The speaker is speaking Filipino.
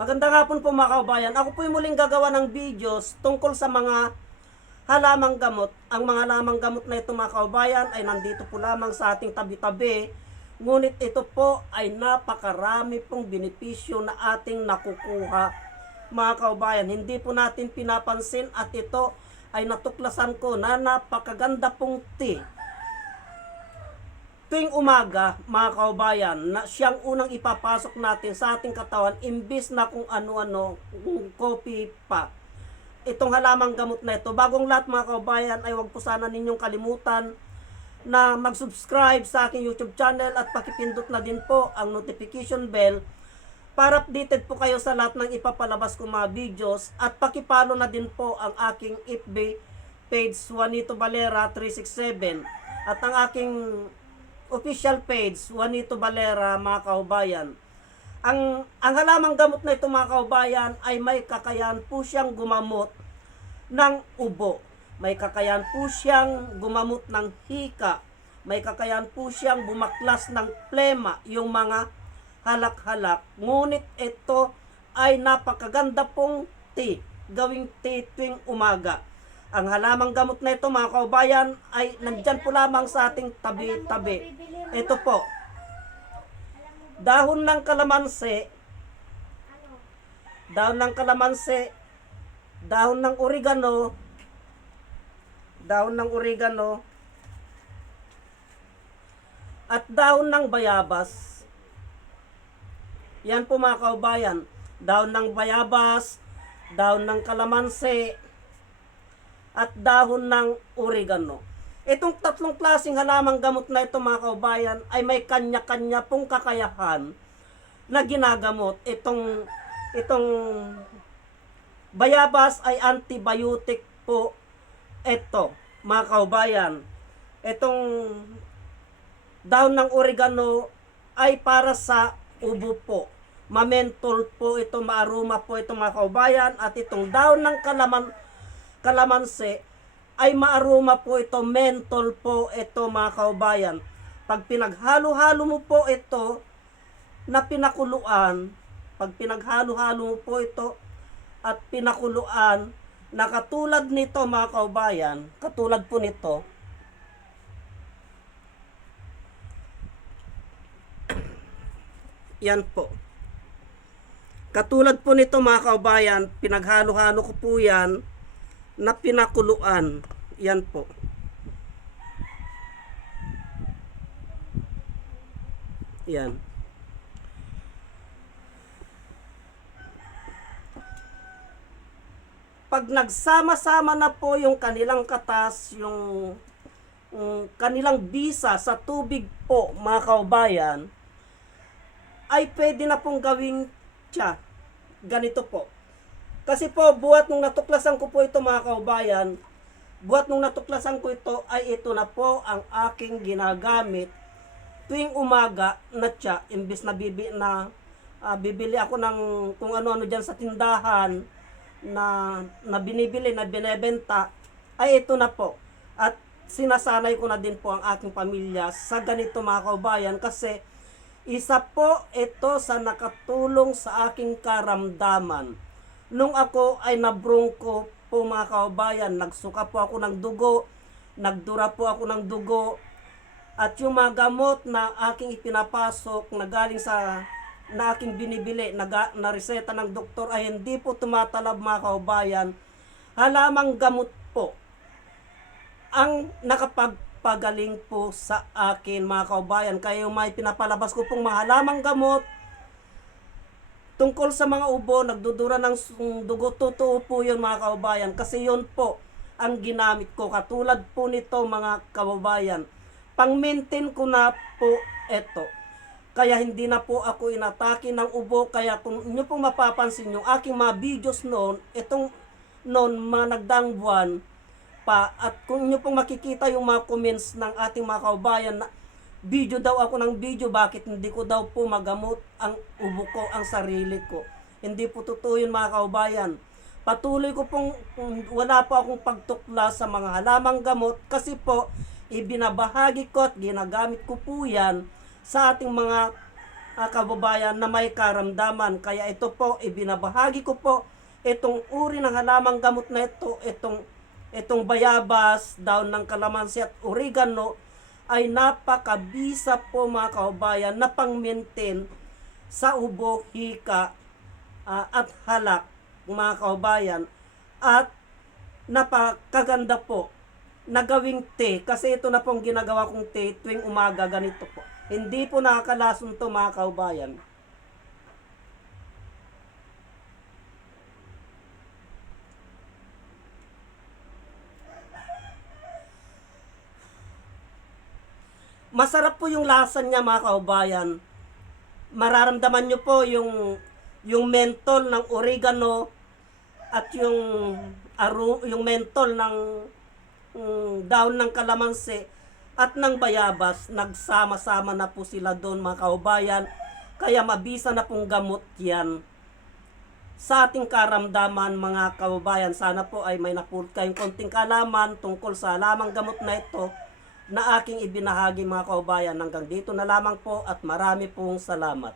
Magandang hapon po mga kababayan. Ako po muling gagawa ng videos tungkol sa mga halamang gamot. Ang mga halamang gamot na ito mga kababayan ay nandito po lamang sa ating tabi-tabi. Ngunit ito po ay napakarami pong benepisyo na ating nakukuha mga kababayan. Hindi po natin pinapansin at ito ay natuklasan ko na napakaganda pong tea. Tuwing umaga, mga kaubayan, na siyang unang ipapasok natin sa ating katawan, imbis na kung ano-ano, coffee pa. Itong halamang gamot na ito, bagong lahat mga kaubayan, ay wag po sana ninyong kalimutan na mag-subscribe sa aking YouTube channel at pakipindot na din po ang notification bell para updated po kayo sa lahat ng ipapalabas kong mga videos at pakipalo na din po ang aking FB page Juanito Valera 367 at ang aking official page, Juanito Valera, mga kaubayan. Ang halamang gamot na ito mga kaubayan ay may kakayahan po siyang gumamot ng ubo. May kakayahan po siyang gumamot ng hika. May kakayahan po siyang bumaklas ng plema, yung mga halak-halak. Ngunit ito ay napakaganda pong tea. Gawing tea tuwing umaga. Ang halamang gamot na ito mga kaubayan ay nandyan po lamang sa ating tabi-tabi. Ito po, dahon ng kalamansi, dahon ng kalamansi, dahon ng oregano, at dahon ng bayabas. Yan po mga kaubayan, dahon ng bayabas, dahon ng kalamansi, at dahon ng oregano. Itong tatlong klaseng halamang gamot na ito mga kaubayan ay may kanya-kanya pong kakayahan na ginagamot. Itong bayabas ay antibiotic po ito mga kaubayan. Itong dahon ng oregano ay para sa ubo po. Mamentol po ito, maaroma po ito mga kaubayan. At itong dahon ng kalamansi ay maaroma po ito, mentol po ito mga kaubayan. Pag pinaghalo-halo mo po ito na pinakuluan, pag pinaghalo-halo mo po ito at pinakuluan na katulad nito mga kaubayan, katulad po nito, yan po. Katulad po nito mga kaubayan, pinaghalo-halo ko po yan na pinakuluan. Yan po. Yan. Pag nagsama-sama na po yung kanilang katas, yung kanilang bisa sa tubig po, mga kaubayan, ay pwede na pong gawing tsa. Ganito po. Kasi po, buhat nung natuklasan ko po ito mga kaubayan, ay ito na po ang aking ginagamit tuwing umaga na tsa. Imbis na bibili ako ng kung ano-ano dyan sa tindahan na binibili, na binebenta, ay ito na po. At sinasanay ko na din po ang aking pamilya sa ganito mga kaubayan kasi isa po ito sa nakatulong sa aking karamdaman. Nung ako ay nabrungko po mga kaubayan, nagsuka po ako ng dugo, nagdura po ako ng dugo, at yung mga gamot na aking ipinapasok na galing sa na aking binibili, na reseta ng doktor ay hindi po tumatalab mga kaubayan. Halamang gamot po ang nakapagpagaling po sa akin mga kaubayan. Kaya yung may pinapalabas ko pong mga halamang gamot tungkol sa mga ubo, nagdudura ng dugo, totoo po yun mga kaubayan. Kasi yun po ang ginamit ko. Katulad po nito mga kaubayan. Pang-maintain ko na po ito. Kaya hindi na po ako inatake ng ubo. Kaya kung inyo pong mapapansin yung aking mga videos noon, itong noon mga nagdaang buwan pa. At kung inyo pong makikita yung mga comments ng ating mga kaubayan na video daw ako ng video, bakit hindi ko daw po magamot ang ubo ko, ang sarili ko. Hindi po totoo yun mga kaubayan. Patuloy ko pong wala po akong pagtukla sa mga halamang gamot kasi po ibinabahagi ko at ginagamit ko po yan sa ating mga kababayan na may karamdaman. Kaya ito po, ibinabahagi ko po itong uri ng halamang gamot na ito, itong bayabas, daon ng kalamansi at oregano ay napakabisa po mga kababayan na pang-maintain sa ubo, hika at halak mga kababayan. At napakaganda po na gawing tea kasi ito na pong ginagawa kong tea tuwing umaga, ganito po. Hindi po nakakalason to mga kababayan. Masarap po yung lasa niya mga kababayan. Mararamdaman nyo po yung mentol ng oregano at yung mentol ng daon ng kalamansi at ng bayabas. Nagsama-sama na po sila doon mga kababayan. Kaya mabisa na pong gamot yan sa ating karamdaman mga kababayan. Sana po ay may napulot kayong konting kalaman tungkol sa halamang gamot na ito na aking ibinahagi mga kababayan. Hanggang dito na lamang po at marami pong salamat.